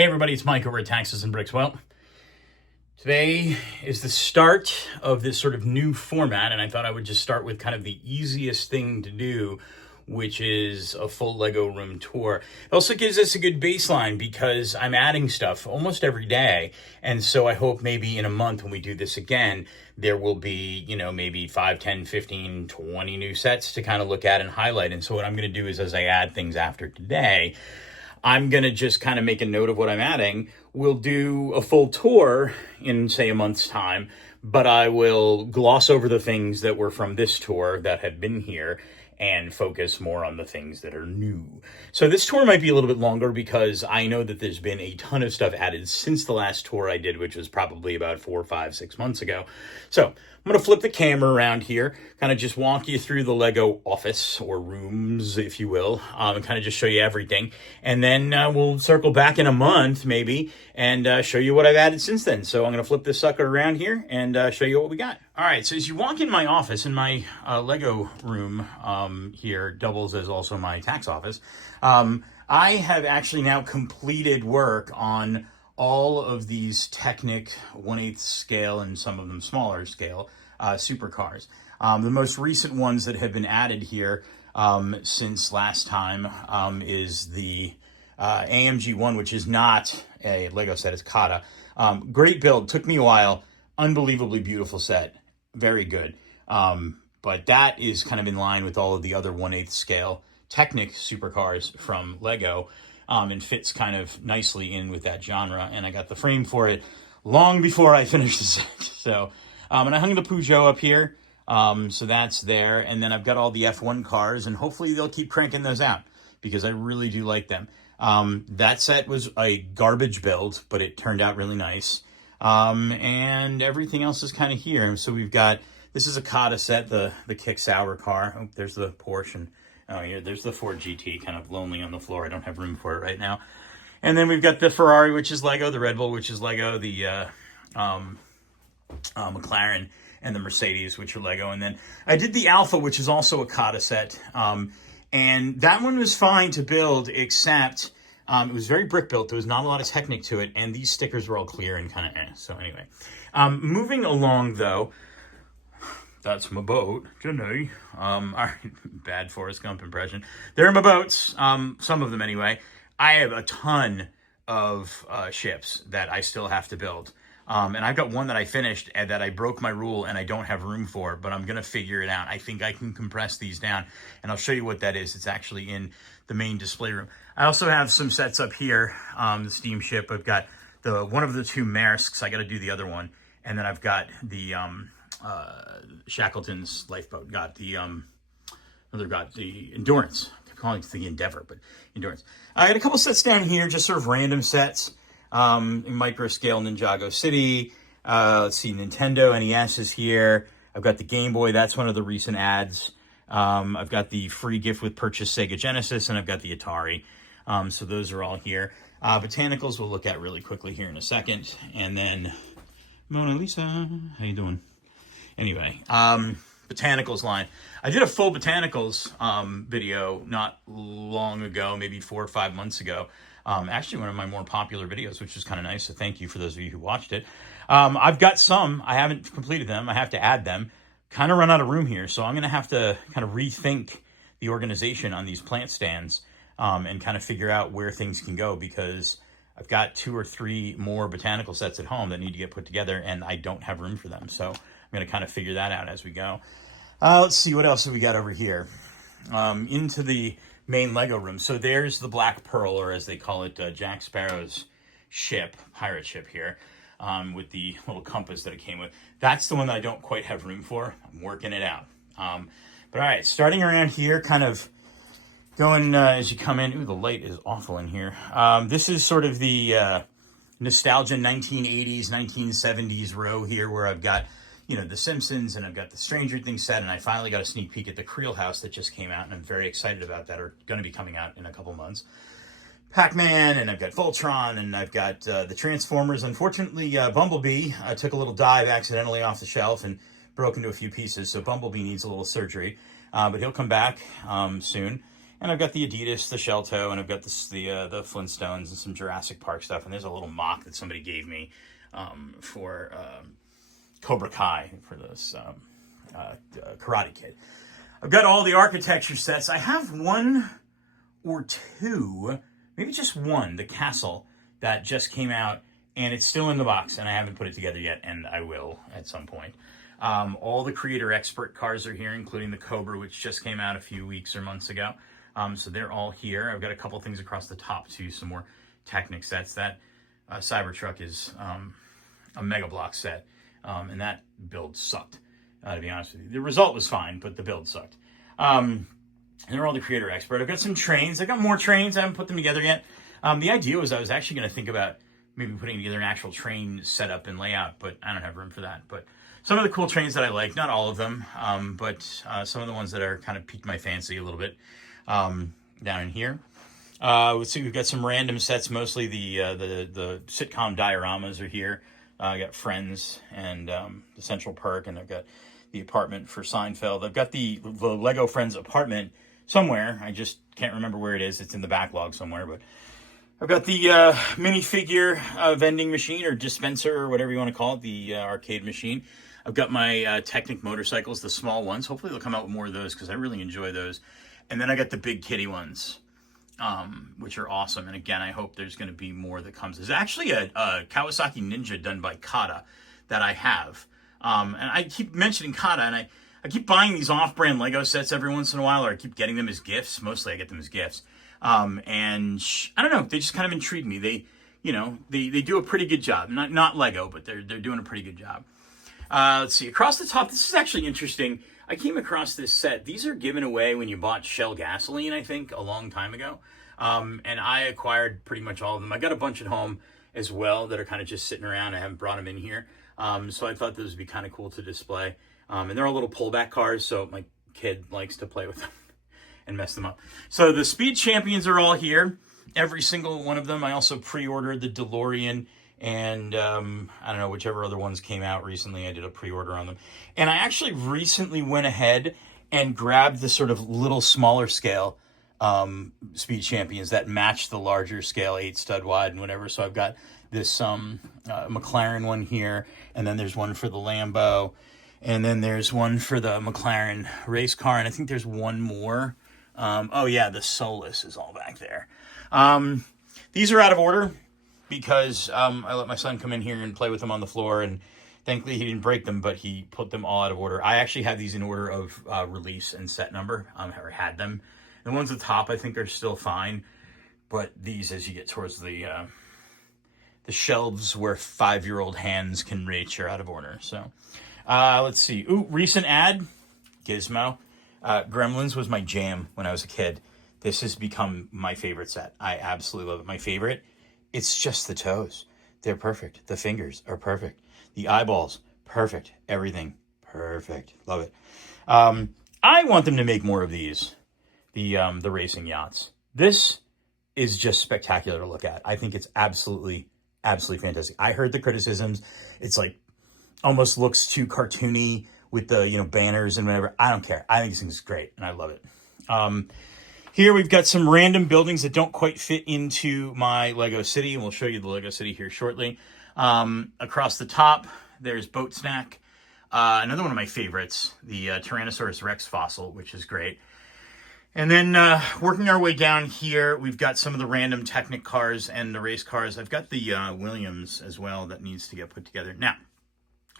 Hey everybody, it's Mike over at Taxes and Bricks. Well, today is the start of this sort of new format, and I thought I would just start with kind of the easiest thing to do, which is a full Lego room tour. It also gives us a good baseline because I'm adding stuff almost every day, and so I hope maybe in a month when we do this again, there will be, maybe 5, 10, 15, 20 new sets to kind of look at and highlight. And so what I'm going to do is as I add things after today, I'm going to just kind of make a note of what I'm adding. We'll do a full tour in, say, a month's time, but I will gloss over the things that were from this tour that have been here and focus more on the things that are new. So this tour might be a little bit longer because I know that there's been a ton of stuff added since the last tour I did, which was probably about 4, 5, 6 months ago. So I'm going to flip the camera around here, kind of just walk you through the Lego office or rooms, if you will, and kind of just show you everything. And then we'll circle back in a month, maybe, and show you what I've added since then. So I'm going to flip this sucker around here and show you what we got. All right, so as you walk in my office, in my Lego room here, doubles as also my tax office, I have actually now completed work on all of these Technic 1/8 scale and some of them smaller scale supercars. The most recent ones that have been added here since last time is the AMG one, which is not a Lego set, it's Kata. Great build, took me a while, unbelievably beautiful set, very good. But that is kind of in line with all of the other 1/8 scale Technic supercars from Lego. And fits kind of nicely in with that genre. And I got the frame for it long before I finished the set. So, and I hung the Peugeot up here. So that's there. And then I've got all the F1 cars, and hopefully they'll keep cranking those out because I really do like them. That set was a garbage build, but it turned out really nice. And everything else is kind of here. So we've got, this is a Kata set, the Kick Sauer car. Oh, there's the Porsche. And oh, yeah, there's the Ford GT, kind of lonely on the floor. I don't have room for it right now. And then we've got the Ferrari, which is Lego, the Red Bull, which is Lego, the McLaren, and the Mercedes, which are Lego. And then I did the Alpha, which is also a Kata set. And that one was fine to build, except it was very brick built. There was not a lot of Technic to it. And these stickers were all clear and kind of So anyway, moving along, though. That's my boat, Jenny. All right, bad Forrest Gump impression. They're my boats, some of them anyway. I have a ton of ships that I still have to build. And I've got one that I finished and that I broke my rule and I don't have room for, but I'm going to figure it out. I think I can compress these down, and I'll show you what that is. It's actually in the main display room. I also have some sets up here, the steamship. I've got one of the 2 Maersks. I got to do the other one. And then I've got the Shackleton's lifeboat. Got the Endurance. I'm calling it the Endeavor, but Endurance. I got a couple sets down here, just sort of random sets. Micro scale Ninjago City. Let's see, Nintendo NES is here. I've got the Game Boy. That's one of the recent ads. I've got the free gift with purchase Sega Genesis, and I've got the Atari. So those are all here. Botanicals we'll look at really quickly here in a second, and then Mona Lisa, how you doing? Anyway, Botanicals line. I did a full Botanicals video not long ago, maybe 4 or 5 months ago. Actually, one of my more popular videos, which is kind of nice. So thank you for those of you who watched it. I've got some. I haven't completed them. I have to add them. Kind of run out of room here. So I'm going to have to kind of rethink the organization on these plant stands and kind of figure out where things can go, because I've got 2 or 3 more botanical sets at home that need to get put together, and I don't have room for them. So I'm going to kind of figure that out as we go. Let's see, what else have we got over here? Into the main Lego room. So there's the Black Pearl, or as they call it, Jack Sparrow's ship, pirate ship here, with the little compass that it came with. That's the one that I don't quite have room for. I'm working it out. But all right, starting around here, kind of going as you come in. Ooh, the light is awful in here. This is sort of the nostalgia 1980s, 1970s row here, where I've got, The Simpsons, and I've got the Stranger Things set, and I finally got a sneak peek at the Creel House that just came out, and I'm very excited about that, or going to be coming out in a couple months. Pac-Man, and I've got Voltron, and I've got the Transformers. Unfortunately, Bumblebee took a little dive accidentally off the shelf and broke into a few pieces, so Bumblebee needs a little surgery, but he'll come back soon. And I've got the Adidas, the Shell Toe, and I've got the Flintstones and some Jurassic Park stuff. And there's a little mock that somebody gave me for Cobra Kai, for this Karate Kid. I've got all the architecture sets. I have one or two, maybe just one, the Castle, that just came out, and it's still in the box, and I haven't put it together yet, and I will at some point. All the Creator Expert cars are here, including the Cobra, which just came out a few weeks or months ago. So they're all here. I've got a couple things across the top, too, some more Technic sets. That Cybertruck is a Mega Block set, and that build sucked, to be honest with you. The result was fine, but the build sucked. And they're all the Creator Expert. I've got some trains. I've got more trains. I haven't put them together yet. The idea was I was actually going to think about maybe putting together an actual train setup and layout, but I don't have room for that. But some of the cool trains that I like, not all of them, but some of the ones that are kind of piqued my fancy a little bit down in here. Let's see, we've got some random sets, mostly the sitcom dioramas are here. I got Friends and the Central Perk, and I've got the apartment for Seinfeld. I've got the Lego Friends apartment somewhere. I just can't remember where it is. It's in the backlog somewhere, but I've got the minifigure vending machine or dispenser or whatever you want to call it, the arcade machine. I've got my Technic motorcycles, the small ones. Hopefully they'll come out with more of those because I really enjoy those. And then I got the big kitty ones, which are awesome. And again, I hope there's going to be more that comes. There's actually a Kawasaki Ninja done by Kata that I have. And I keep mentioning Kata, and I keep buying these off-brand Lego sets every once in a while, or I keep getting them as gifts. Mostly I get them as gifts. And I don't know, they just kind of intrigue me. They do a pretty good job. Not Lego, but they're doing a pretty good job. Let's see, across the top, this is actually interesting. I came across this set. These are given away when you bought Shell gasoline, I think, a long time ago. And I acquired pretty much all of them. I got a bunch at home as well that are kind of just sitting around. I haven't brought them in here. So I thought those would be kind of cool to display. And they're all little pullback cars, so my kid likes to play with them and mess them up. So the Speed Champions are all here. Every single one of them. I also pre-ordered the DeLorean and I don't know, whichever other ones came out recently. I did a pre-order on them. And I actually recently went ahead and grabbed the sort of little smaller scale Speed Champions that match the larger scale 8 stud wide and whatever. So I've got this McLaren one here, and then there's one for the Lambo, and then there's one for the McLaren race car, and I think there's one more. Oh yeah, the Solus is all back there. These are out of order because I let my son come in here and play with them on the floor, and thankfully he didn't break them, but he put them all out of order. I actually have these in order of release and set number. Or had them. The ones at the top I think are still fine, but these, as you get towards the shelves where 5-year-old hands can reach, are out of order. So let's see. Ooh, recent ad, Gizmo. Gremlins was my jam when I was a kid. This has become my favorite set. I absolutely love it. My favorite, it's just the toes. They're perfect. The fingers are perfect. The eyeballs, perfect. Everything, perfect. Love it. I want them to make more of these, the racing yachts. This is just spectacular to look at. I think it's absolutely fantastic. I heard the criticisms. It's like almost looks too cartoony with the banners and whatever. I don't care. I think this thing's great and I love it. Here we've got some random buildings that don't quite fit into my Lego City, and we'll show you the Lego City here shortly. Across the top, there's Boat Snack. Another one of my favorites, the Tyrannosaurus Rex fossil, which is great. And then working our way down here, we've got some of the random Technic cars and the race cars. I've got the Williams as well that needs to get put together. Now,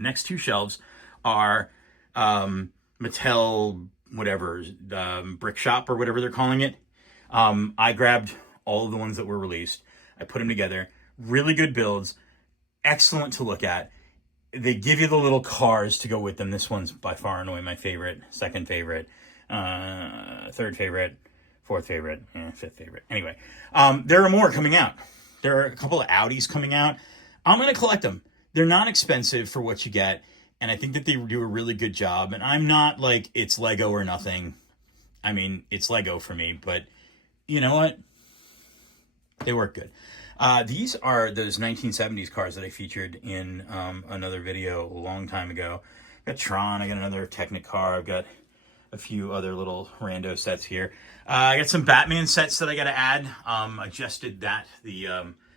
next two shelves are Mattel, whatever, Brick Shop or whatever they're calling it. I grabbed all of the ones that were released. I put them together. Really good builds. Excellent to look at. They give you the little cars to go with them. This one's by far and away my favorite. Second favorite. Third favorite. Fourth favorite. Fifth favorite. Anyway, there are more coming out. There are a couple of Audis coming out. I'm going to collect them. They're not expensive for what you get. And I think that they do a really good job. And I'm not like, it's Lego or nothing. I mean, it's Lego for me. But you know what? They work good. These are those 1970s cars that I featured in another video a long time ago. I got Tron. I got another Technic car. I've got a few other little rando sets here. I got some Batman sets that I got to add. I just did that, the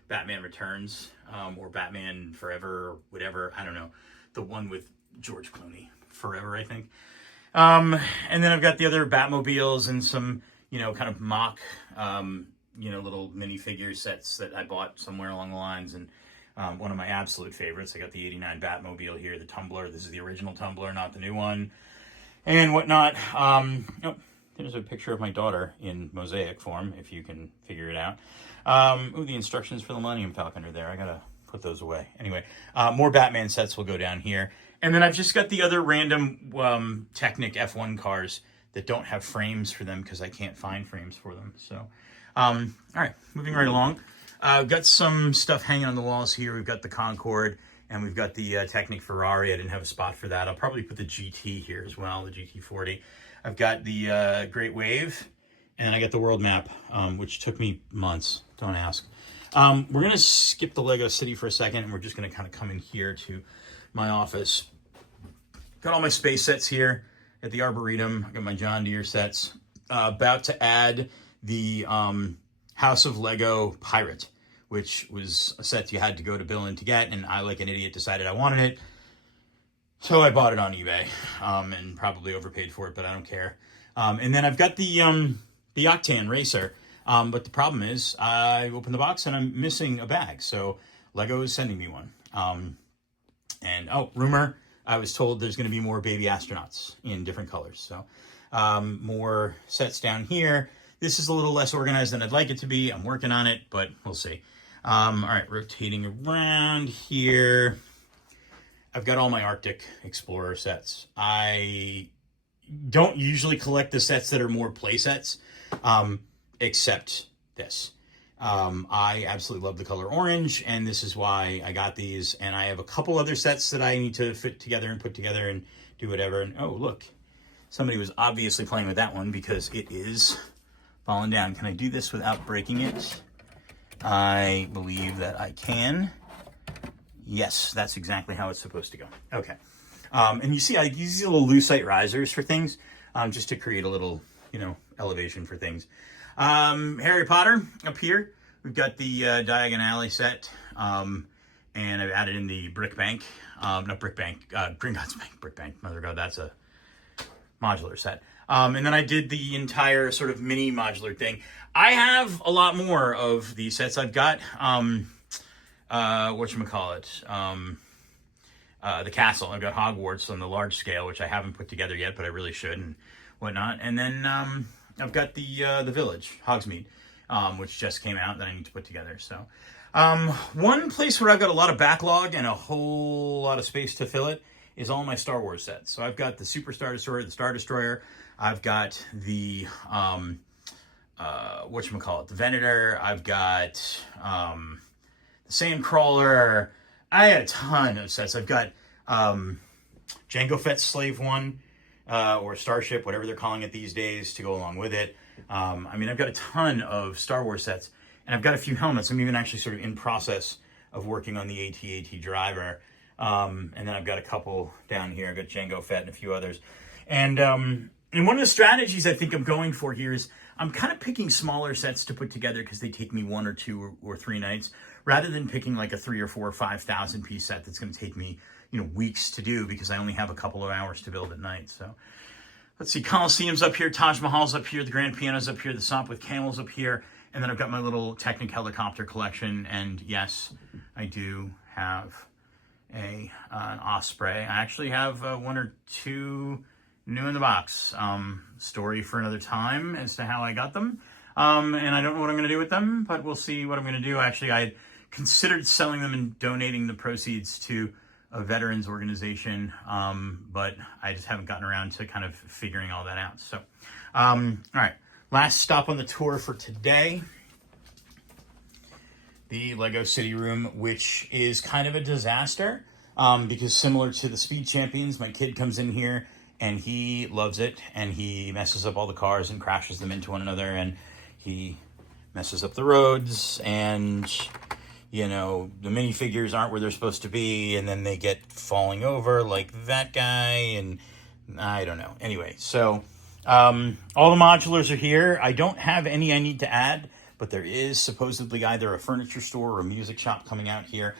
Batman Returns, or Batman Forever, whatever, I don't know. The one with George Clooney, Forever, I think. And then I've got the other Batmobiles and some, kind of mock, little minifigure sets that I bought somewhere along the lines. And one of my absolute favorites, I got the 89 Batmobile here, the Tumbler. This is the original Tumbler, not the new one, and whatnot. Oh, there's a picture of my daughter in mosaic form, if you can figure it out. The instructions for the Millennium Falcon are there. I gotta put those away. Anyway, more Batman sets will go down here. And then I've just got the other random Technic F1 cars that don't have frames for them because I can't find frames for them. So, all right, moving right along. I've got some stuff hanging on the walls here. We've got the Concorde, and we've got the Technic Ferrari. I didn't have a spot for that. I'll probably put the GT here as well, the GT40. I've got the Great Wave, and I got the world map, which took me months. Don't ask. We're going to skip the Lego City for a second, and we're just going to kind of come in here to my office. Got all my space sets here at the Arboretum. I got my John Deere sets. About to add the House of Lego Pirate, which was a set you had to go to Billund to get, and I, like an idiot, decided I wanted it. So I bought it on eBay, and probably overpaid for it, but I don't care. And then I've got the Octane Racer, but the problem is I opened the box and I'm missing a bag, so Lego is sending me one. And rumor, I was told there's going to be more baby astronauts in different colors. So more sets down here. This is a little less organized than I'd like it to be. I'm working on it, but we'll see. All right, rotating around here. I've got all my Arctic Explorer sets. I don't usually collect the sets that are more play sets, except this. I absolutely love the color orange, and this is why I got these. And I have a couple other sets that I need to fit together and put together and do whatever. And oh, look, somebody was obviously playing with that one because it is falling down. Can I do this without breaking it? I believe that I can. Yes, that's exactly how it's supposed to go. Okay. And you see, I use these little lucite risers for things, just to create a little, elevation for things. Harry Potter up here. We've got the Diagon Alley set, and I've added in the Brick Bank. Not Brick Bank, Gringotts Bank, Brick Bank. Mother of God, that's a modular set. And then I did the entire sort of mini modular thing. I have a lot more of these sets. I've got, whatchamacallit, the castle. I've got Hogwarts on the large scale, which I haven't put together yet, but I really should and whatnot. And then I've got the village, Hogsmeade, which just came out that I need to put together. So one place where I've got a lot of backlog and a whole lot of space to fill it is all my Star Wars sets. So I've got the Super Star Destroyer, the Star Destroyer. I've got the the Venator. I've got the Sandcrawler. I had a ton of sets. I've got Jango Fett's Slave One, or Starship, whatever they're calling it these days, to go along with it. I've got a ton of Star Wars sets, and I've got a few helmets. I'm even actually sort of in process of working on the AT-AT driver. And then I've got a couple down here. I've got Jango Fett and a few others. And one of the strategies I think I'm going for here is I'm kind of picking smaller sets to put together because they take me 1 or 2 or 3 nights, rather than picking like a 3 or 4 or 5,000 piece set that's going to take me, weeks to do because I only have a couple of hours to build at night. So let's see, Colosseum's up here, Taj Mahal's up here, the Grand Piano's up here, the Sop with Camels up here, and then I've got my little Technic helicopter collection. And yes, I do have an Osprey. I actually have 1 or 2 new in the box. Story for another time as to how I got them. And I don't know what I'm going to do with them, but we'll see what I'm going to do. Actually, I had considered selling them and donating the proceeds to a veterans organization, but I just haven't gotten around to kind of figuring all that out. So, all right, last stop on the tour for today. The Lego City Room, which is kind of a disaster, because similar to the Speed Champions, my kid comes in here and he loves it, and he messes up all the cars and crashes them into one another, and he messes up the roads, and the minifigures aren't where they're supposed to be, and then they get falling over like that guy, and I don't know. Anyway, so All the modulars are here. I don't have any I need to add, but there is supposedly either a furniture store or a music shop coming out here.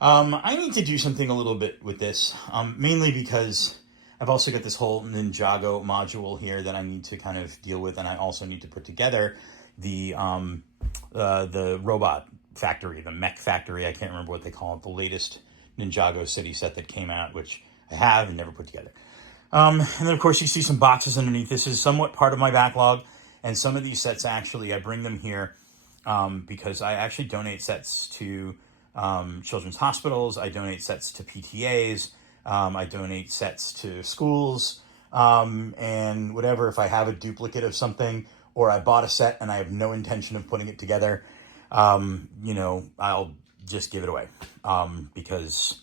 I need to do something a little bit with this, mainly because I've also got this whole Ninjago module here that I need to kind of deal with, and I also need to put together the robot factory, the mech factory. I can't remember what they call it, the latest Ninjago City set that came out, which I have and never put together. And then, of course, you see some boxes underneath. This is somewhat part of my backlog, and some of these sets, actually, I bring them here because I actually donate sets to children's hospitals. I donate sets to PTAs. I donate sets to schools, and whatever. If I have a duplicate of something, or I bought a set and I have no intention of putting it together, I'll just give it away. Because,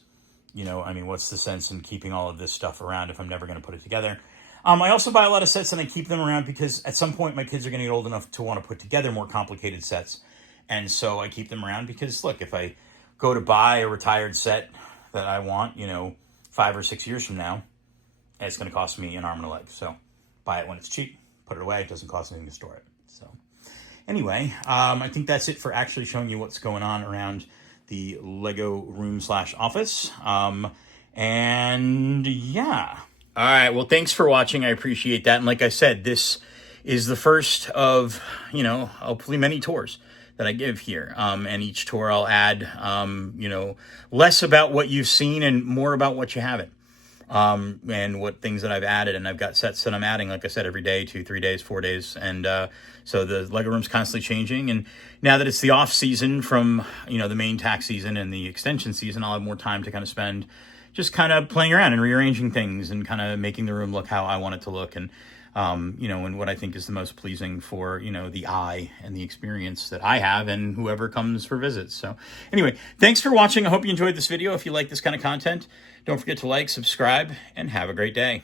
what's the sense in keeping all of this stuff around if I'm never going to put it together? I also buy a lot of sets and I keep them around because at some point my kids are going to get old enough to want to put together more complicated sets. And so I keep them around because, look, if I go to buy a retired set that I want, 5 or 6 years from now, it's going to cost me an arm and a leg. So buy it when it's cheap, put it away. It doesn't cost anything to store it. So anyway, I think that's it for actually showing you what's going on around the Lego room/office. And yeah. All right. Well, thanks for watching. I appreciate that. And like I said, this is the first of, hopefully many tours that I give here. And each tour I'll add, less about what you've seen and more about what you haven't. And what things that I've added. And I've got sets that I'm adding, like I said, every day, 2, 3 days, 4 days. And so the Lego room's constantly changing. And now that it's the off season from, the main tax season and the extension season, I'll have more time to kind of spend just kind of playing around and rearranging things and kind of making the room look how I want it to look. And, and what I think is the most pleasing for, the eye and the experience that I have and whoever comes for visits. So anyway, thanks for watching. I hope you enjoyed this video. If you like this kind of content, don't forget to like, subscribe, and have a great day.